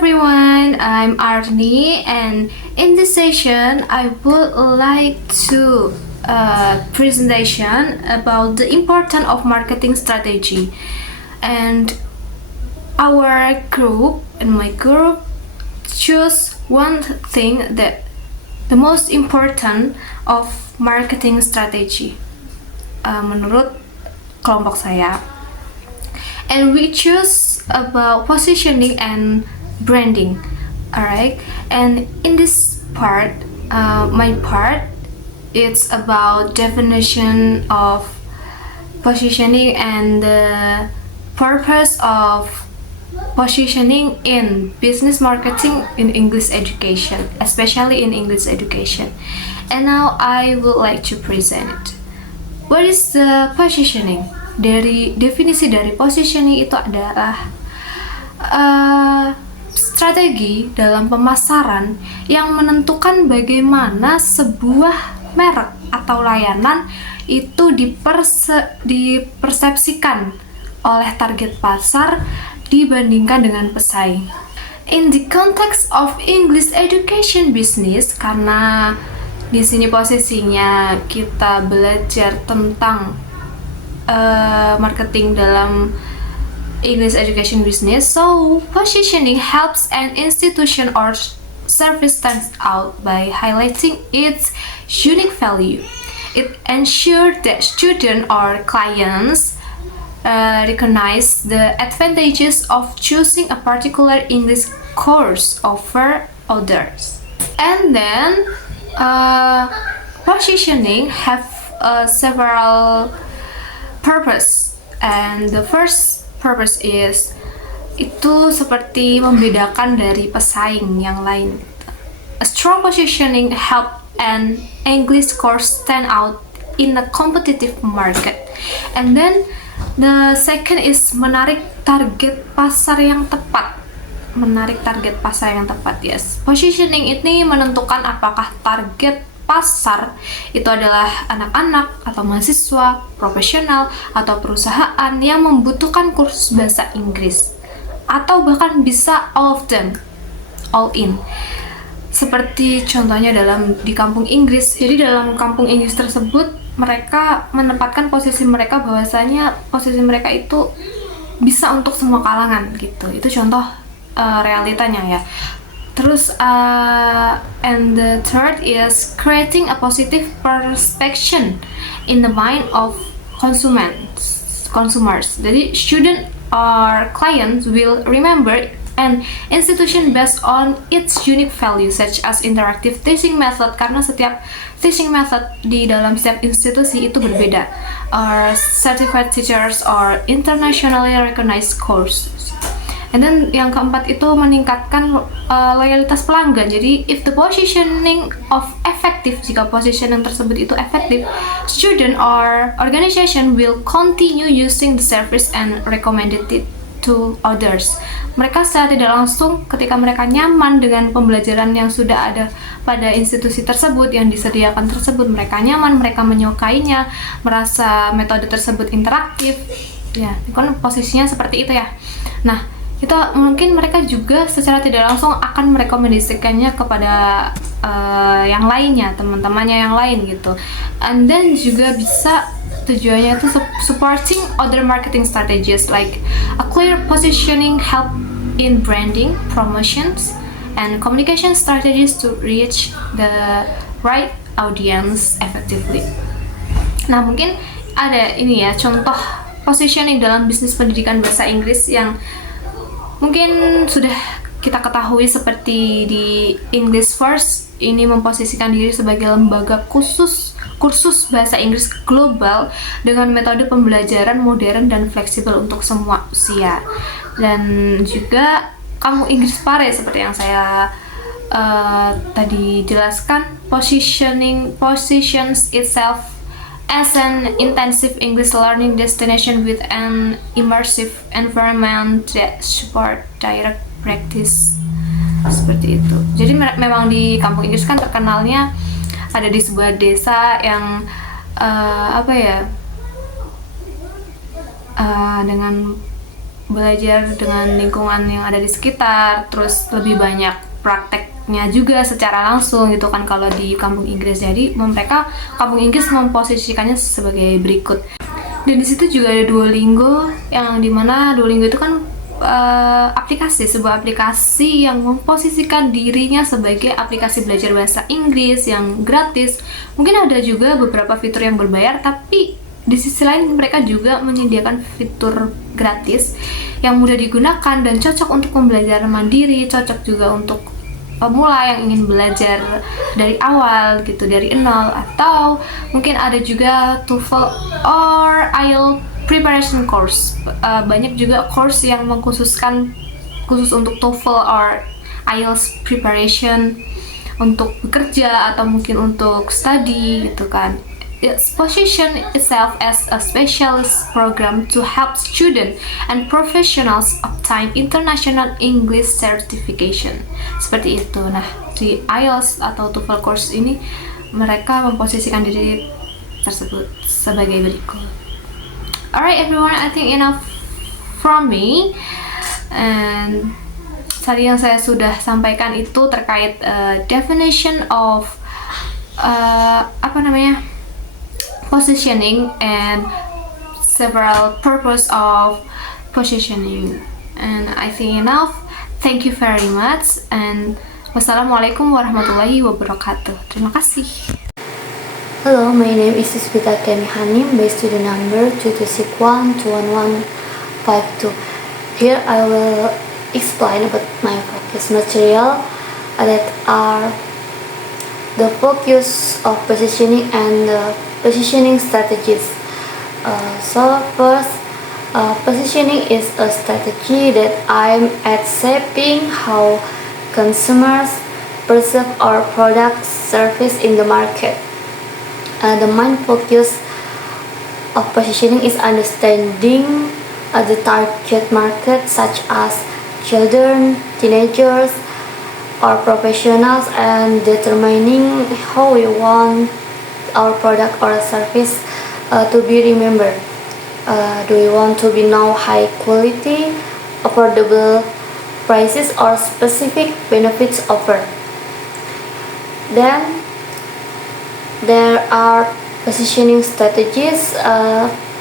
everyone, I'm Arnie, and in this session, I would like to presentation about the importance of marketing strategy. And our group and my group choose one thing that the most important of marketing strategy menurut kelompok saya. And we choose about positioning and branding. Alright, and in this part, my part, it's about definition of positioning and the purpose of positioning in business marketing in English education, especially in English education. And now I would like to present it. What is the positioning? Definisi dari positioning itu adalah strategi dalam pemasaran yang menentukan bagaimana sebuah merek atau layanan itu dipersepsikan oleh target pasar dibandingkan dengan pesaing. In the context of English education business, karena di sini posisinya kita belajar tentang marketing dalam English education business, so positioning helps an institution or service stand out by highlighting its unique value. It ensures that students or clients recognize the advantages of choosing a particular English course over others. And then positioning have several purpose, and the first purpose is itu seperti membedakan dari pesaing yang lain. A strong positioning help an English course stand out in a competitive market. And then the second is menarik target pasar yang tepat. Yes. Positioning ini menentukan apakah target pasar itu adalah anak-anak atau mahasiswa, profesional, atau perusahaan yang membutuhkan kursus bahasa Inggris, atau bahkan bisa all of them, all in. Seperti contohnya di kampung Inggris. Jadi dalam kampung Inggris tersebut mereka menempatkan posisi mereka bahwasanya posisi mereka itu bisa untuk semua kalangan gitu. Itu contoh realitanya ya. Terus and the third is creating a positive perception in the mind of consumers. Jadi student or clients will remember an institution based on its unique value, such as interactive teaching method, karena setiap teaching method di dalam setiap institusi itu berbeda, or certified teachers or internationally recognized courses. And then yang keempat itu meningkatkan loyalitas pelanggan. Jadi if the positioning of effective, jika positioning tersebut itu efektif, student or organization will continue using the service and recommended it to others. Mereka secara tidak langsung ketika mereka nyaman dengan pembelajaran yang sudah ada pada institusi tersebut, yang disediakan tersebut, mereka nyaman, mereka menyukainya, merasa metode tersebut interaktif. Ya, kan posisinya seperti itu ya. Nah, itu mungkin mereka juga secara tidak langsung akan merekomendasikannya kepada yang lainnya, teman-temannya yang lain gitu. And then juga bisa tujuannya itu supporting other marketing strategies like a clear positioning, help in branding, promotions, and communication strategies to reach the right audience effectively. Nah, mungkin ada ini ya contoh positioning dalam bisnis pendidikan bahasa Inggris yang mungkin sudah kita ketahui, seperti di English First ini memposisikan diri sebagai lembaga kursus bahasa Inggris global dengan metode pembelajaran modern dan fleksibel untuk semua usia. Dan juga Kamu Inggris Pare seperti yang saya tadi jelaskan, positions itself as an intensive English learning destination with an immersive environment that support direct practice. Seperti itu. Jadi memang di kampung Inggris kan terkenalnya ada di sebuah desa yang dengan belajar dengan lingkungan yang ada di sekitar, terus lebih banyak prakteknya juga secara langsung gitu kan kalau di kampung Inggris. Jadi mereka kampung Inggris memposisikannya sebagai berikut. Dan di situ juga ada Duolingo, yang dimana Duolingo itu kan sebuah aplikasi yang memposisikan dirinya sebagai aplikasi belajar bahasa Inggris yang gratis. Mungkin ada juga beberapa fitur yang berbayar, tapi di sisi lain mereka juga menyediakan fitur gratis yang mudah digunakan dan cocok untuk pembelajaran mandiri, cocok juga untuk pemula yang ingin belajar dari awal gitu, dari nol. Atau mungkin ada juga TOEFL or IELTS preparation course. Banyak juga course yang khusus untuk TOEFL or IELTS preparation untuk bekerja atau mungkin untuk study gitu kan. It position itself as a specialist program to help students and professionals obtain international English certification. Seperti itu. Nah, di IELTS atau TOEFL course ini mereka memposisikan diri tersebut sebagai berikut. Alright everyone, I think enough from me. And tadi yang saya sudah sampaikan itu terkait definition of positioning and several purpose of positioning. And I think enough. Thank you very much. And wassalamualaikum warahmatullahi wabarakatuh. Terima kasih. Hello, my name is Isbita Kemi Hanim, base student number 22612152. Here I will explain about my focus material that are the focus of positioning and the positioning strategies. So first, positioning is a strategy that aims at shaping how consumers perceive our product service in the market. The main focus of positioning is understanding the target market such as children, teenagers, or professionals, and determining how we want our product or service to be remembered. Do we want to be know high quality, affordable prices, or specific benefits offered? Then there are positioning strategies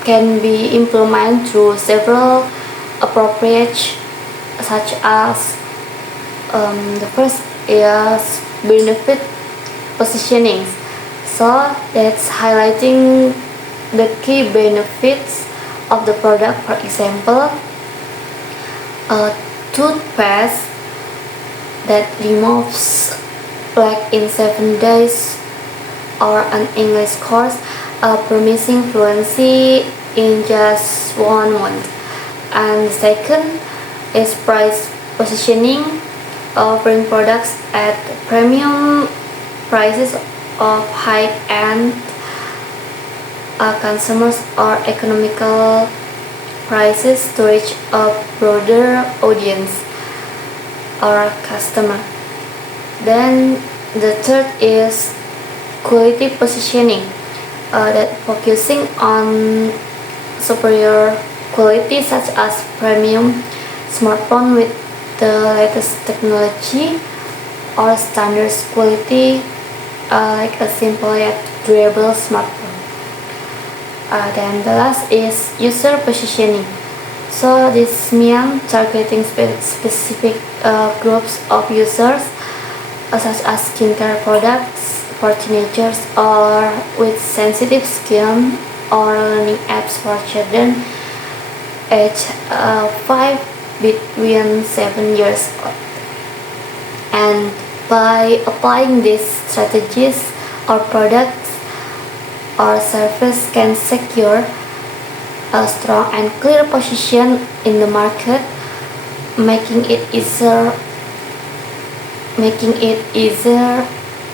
can be implemented through several approaches, such as the first is benefit positioning. So that's highlighting the key benefits of the product. For example, a toothpaste that removes plaque in 7 days, or an English course promising fluency in just 1 month. And second is price positioning, offering products at premium prices of high-end consumers or economical prices to reach a broader audience or customer. Then the third is quality positioning, that focusing on superior quality such as premium smartphone with the latest technology, or standard quality like a simple yet durable smartphone. Then the last is user positioning. So this means targeting specific groups of users such as skincare products for teenagers, or with sensitive skin, or learning apps for children age 5 between 7 years old. And by applying these strategies, our products or service can secure a strong and clear position in the market, making it easier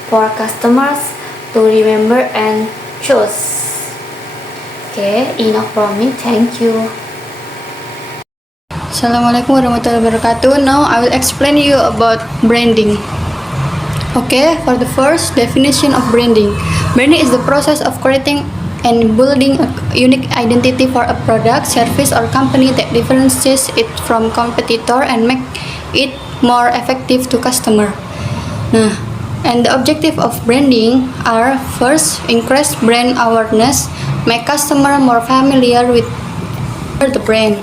for customers to remember and choose. Okay, enough from me. Thank you. Assalamualaikum warahmatullahi wabarakatuh. Now I will explain you about branding. Okay, for the first definition of branding. Branding is the process of creating and building a unique identity for a product, service, or company that differentiates it from competitor and make it more effective to customer. Nah, and the objective of branding are first, increase brand awareness, make customer more familiar with the brand.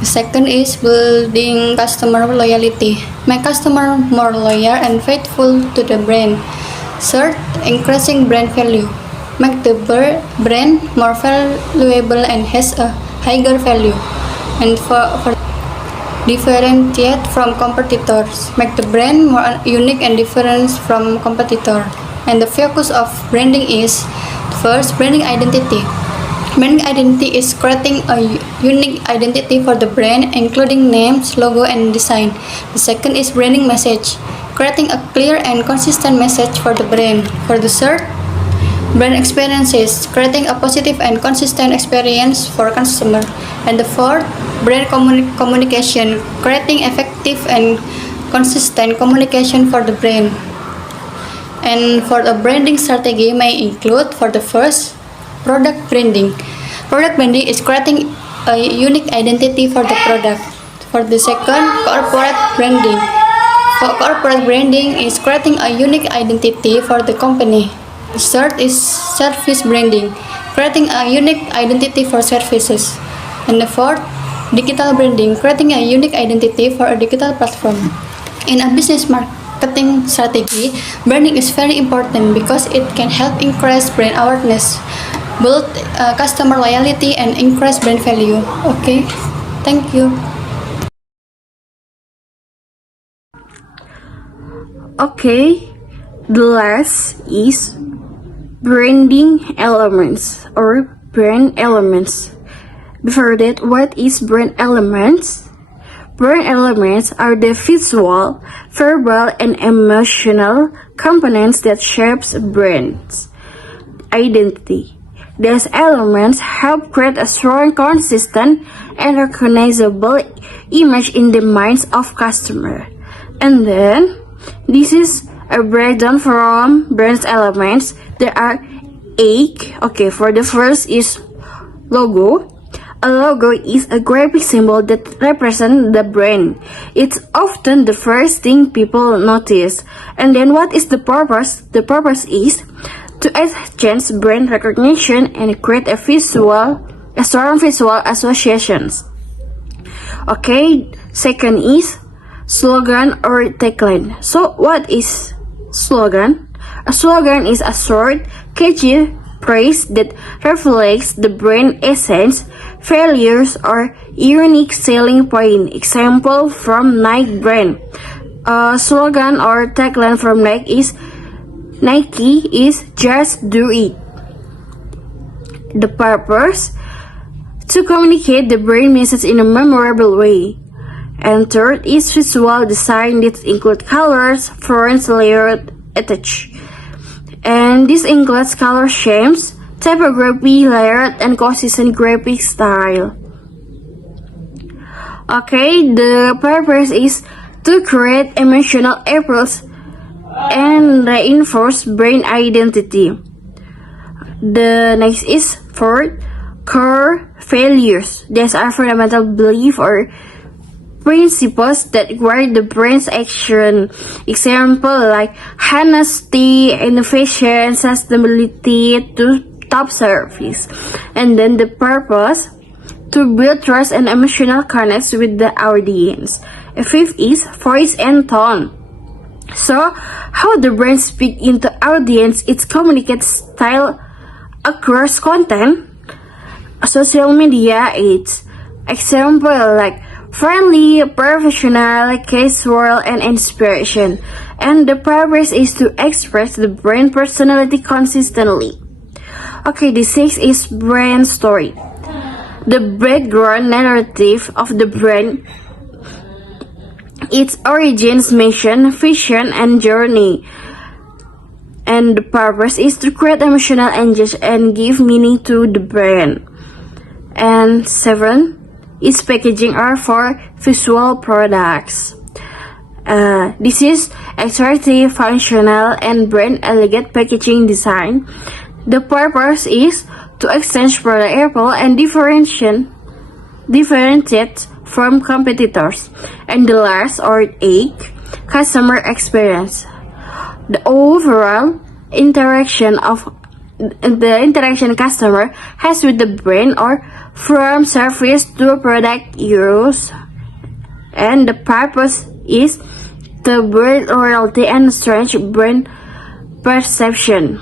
The second is building customer loyalty, make customer more loyal and faithful to the brand. Third, increasing brand value, make the brand more valuable and has a higher value. And for differentiate from competitors, make the brand more unique and different from competitor. And the focus of branding is first, branding identity. Branding identity is creating a unique identity for the brand, including names, logo, and design. The second is branding message, creating a clear and consistent message for the brand. For the third, brand experiences, creating a positive and consistent experience for customer. And the fourth, brand communication, creating effective and consistent communication for the brand. And for the branding strategy may include, for the first, product branding. Product branding is creating a unique identity for the product. For the second, corporate branding. For corporate branding is creating a unique identity for the company. The third is service branding, creating a unique identity for services. And the fourth, digital branding, creating a unique identity for a digital platform. In a business marketing strategy, branding is very important because it can help increase brand awareness, build customer loyalty, and increase brand value. Okay, thank you. Okay, the last is branding elements or brand elements. Before that, what is brand elements? Brand elements are the visual, verbal, and emotional components that shapes a brand's identity. These elements help create a strong, consistent, and recognizable image in the minds of customers. And then, this is a breakdown from brand elements. There are 8. Okay, for the first is logo. A logo is a graphic symbol that represents the brand. It's often the first thing people notice. And then what is the purpose? The purpose is to exchange brand recognition and create a strong visual associations. Okay, second is slogan or tagline. So what is slogan? A slogan is a short, catchy phrase that reflects the brand essence, values, or unique selling point. Example from Nike brand. A slogan or tagline from Nike is just do it. The purpose? To communicate the brand message in a memorable way. And third is visual design that include colors, fonts, layout, etc. And this includes color schemes, typography, layout, and consistent graphic style. Okay, the purpose is to create emotional appeals and reinforce brand identity. The next is for core values. These are fundamental beliefs or principles that guide the brand's action. Example like honesty, innovation, sustainability to top service. And then the purpose, to build trust and emotional connects with the audience. A fifth is voice and tone. So how the brand speak into audience, its communicate style across content, social media, it's example like friendly, professional, casual, and inspiration. And the purpose is to express the brand personality consistently. Okay, the sixth is brand story. The background narrative of the brand, its origins, mission, vision, and journey. And the purpose is to create emotional engagement and give meaning to the brand. And 7 is packaging are for visual products. This is attractive, functional, and brand elegant packaging design. The purpose is to exchange product appeal and differentiate from competitors. And the last, or 8, customer experience. The overall interaction customer has with the brand, or from service to product use, and the purpose is to build loyalty and strengthen brand perception.